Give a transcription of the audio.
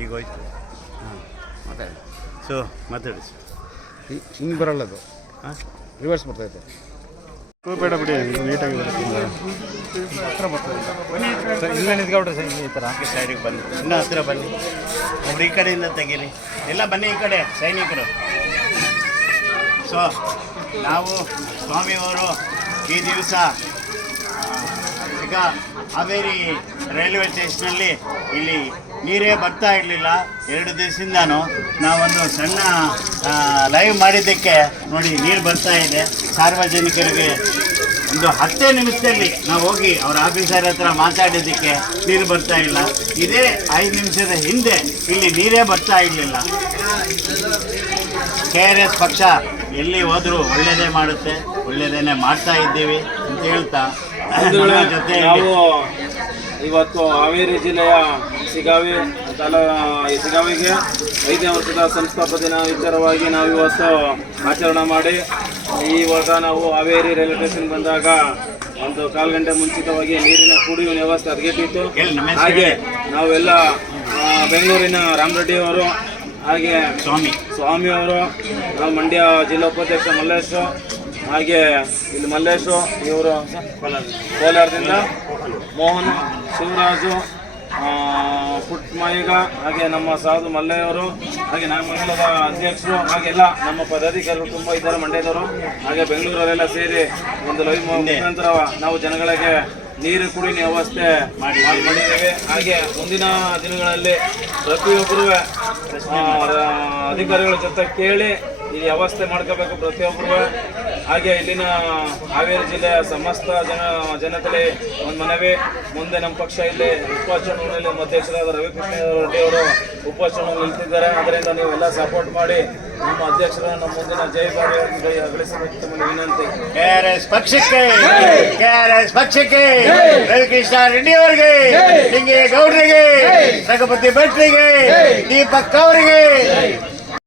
ಈಗ ಹೋಯ್ತು. ಮಾತಾಡಿ. ಸೊ ಮಾತಾಡಿ ಹಿಂಗೆ ಬರಲ್ಲ ಅದು, ಹಾಂ ರಿವರ್ಸ್ ಬರ್ತೈತೆ. ಬೇಡ ಬಿಡಿ, ನೀಟಾಗಿ ಹತ್ರ ಬರ್ತದೆ ಸರ್. ಇಲ್ಲ ನಿಂತ್ಕೊಳ್ರಿ ಸರ್, ಈ ಥರ ಸೈಡಿಗೆ ಬನ್ನಿ, ಇನ್ನೂ ಹತ್ತಿರ ಬನ್ನಿ. ಒಬ್ರು ಈ ಕಡೆಯಿಂದ ತೆಗೀರಿ, ಎಲ್ಲ ಬನ್ನಿ ಈ ಕಡೆ ಸೈನಿಕರು. ಸೊ ನಾವು ಸ್ವಾಮಿಯವರು ಈ ದಿವಸ ಈಗ ಹಾವೇರಿ ರೈಲ್ವೆ ಸ್ಟೇಷನಲ್ಲಿ ಇಲ್ಲಿ ನೀರೇ ಬರ್ತಾ ಇರಲಿಲ್ಲ. 2 ದಿವಸದಿಂದನೂ ನಾವೊಂದು ಸಣ್ಣ ಲೈವ್ ಮಾಡಿದ್ದಕ್ಕೆ ನೋಡಿ ನೀರು ಬರ್ತಾ ಇದೆ. ಸಾರ್ವಜನಿಕರಿಗೆ ಒಂದು 10 ನಿಮಿಷದಲ್ಲಿ ನಾವು ಹೋಗಿ ಅವ್ರ ಆಫೀಸರ್ ಹತ್ರ ಮಾತಾಡಿದ್ದಕ್ಕೆ ನೀರು ಬರ್ತಾ ಇಲ್ಲ. ಇದೇ 5 ನಿಮಿಷದ ಹಿಂದೆ ಇಲ್ಲಿ ನೀರೇ ಬರ್ತಾ ಇರಲಿಲ್ಲ. KRS ಪಕ್ಷ ಎಲ್ಲಿ ಹೋದರೂ ಒಳ್ಳೆಯದೇ ಮಾಡುತ್ತೆ, ಒಳ್ಳೆಯದೇನೆ ಮಾಡ್ತಾ ಇದ್ದೀವಿ ಅಂತ ಹೇಳ್ತಾ ಜೊತೆ ನಾವು ಇವತ್ತು ಹಾವೇರಿ ಜಿಲ್ಲೆಯ ಸಿಗಾವಿಗೆ 5ನೇ ವರ್ಷದ ಸಂಸ್ಥಾಪಕ ದಿನ ವಿಚಾರವಾಗಿ ನಾವು ಇವತ್ತು ಆಚರಣೆ ಮಾಡಿ, ಇವಾಗ ನಾವು ಹಾವೇರಿ ರೈಲ್ವೆ ಸ್ಟೇಷನ್ ಬಂದಾಗ ಒಂದು 1/4 ಗಂಟೆ ಮುಂಚಿತವಾಗಿ ನೀರಿನ ಕುಡಿಯುವ ವ್ಯವಸ್ಥೆ ಹದಗೆಟ್ಟಿತ್ತು. ಹಾಗೆ ನಾವೆಲ್ಲ ಬೆಂಗಳೂರಿನ ರಾಮರೆಡ್ಡಿ ಅವರು, ಹಾಗೆ ಸ್ವಾಮಿಯವರು, ನಾವು ಮಂಡ್ಯ ಜಿಲ್ಲಾ ಉಪಾಧ್ಯಕ್ಷ ಮಲ್ಲೇಶು, ಹಾಗೆ ಇಲ್ಲಿ ಮಲ್ಲೇಶು, ಇವರು ಕೋಲಾರದಿಂದ ಮೋಹನ್, ಶಿವರಾಜು, ಪುಟ್ಮಯ್ಯ, ಹಾಗೆ ನಮ್ಮ ಸಾಧು ಮಲ್ಲೆಯವರು, ಹಾಗೆ ನಾಗಮಂಗಲದ ಅಧ್ಯಕ್ಷರು, ಹಾಗೆಲ್ಲ ನಮ್ಮ ಪದಾಧಿಕಾರಿಗಳು ತುಂಬ ಇದ್ದಾರೆ ಮಂಡ್ಯದವರು. ಹಾಗೆ ಬೆಂಗಳೂರಲ್ಲೆಲ್ಲ ಸೇರಿ ಒಂದು ಲೈವ್ ಮುಖಾಂತರ ನಾವು ಜನಗಳಿಗೆ ನೀರು ಕುಡಿಯುವ ವ್ಯವಸ್ಥೆ ಮಾಡಿದ್ದೇವೆ. ಹಾಗೆ ಮುಂದಿನ ದಿನಗಳಲ್ಲಿ ಪ್ರತಿಯೊಬ್ಬರೂ ಅಧಿಕಾರಿಗಳ ಜೊತೆ ಕೇಳಿ ಈ ವ್ಯವಸ್ಥೆ ಮಾಡ್ಕೋಬೇಕು ಪ್ರತಿಯೊಬ್ಬರು. ಹಾಗೆ ಇಲ್ಲಿನ ಹಾವೇರಿ ಜಿಲ್ಲೆಯ ಸಮಸ್ತ ಜನತೆಯಲ್ಲಿ ಒಂದು ಮನವಿ, ಮುಂದೆ ನಮ್ಮ ಪಕ್ಷ ಇಲ್ಲಿ ಉಪಚುನಾವಣೆಯಲ್ಲಿ ಅಧ್ಯಕ್ಷರಾದ ರವಿಕೃಷ್ಣ ರೆಡ್ಡಿ ಅವರು ಉಪಚುನಾವಣೆ ನಿಲ್ತಿದ್ದಾರೆ. ಅದರಿಂದ ನೀವೆಲ್ಲ ಸಪೋರ್ಟ್ ಮಾಡಿ ನಮ್ಮ ಅಧ್ಯಕ್ಷರನ್ನು ನಮ್ಮ ಮುಂದಿನ ಜಯಭಾಗಿ ಅಗಳಿಸಬೇಕು ತಮ್ಮಲ್ಲಿ ವಿನಂತಿ. KRS ಪಕ್ಷಕ್ಕೆ, KRS ಪಕ್ಷಕ್ಕೆ, ರವಿಕೃಷ್ಣ ರೆಡ್ಡಿ ಅವರಿಗೆ, ಲಿಂಗೇಗೌಡರಿಗೆ, ರಘುಪತಿ ಭಟ್ರಿಗೆ, ದೀಪಕ್ ಅವರಿಗೆ.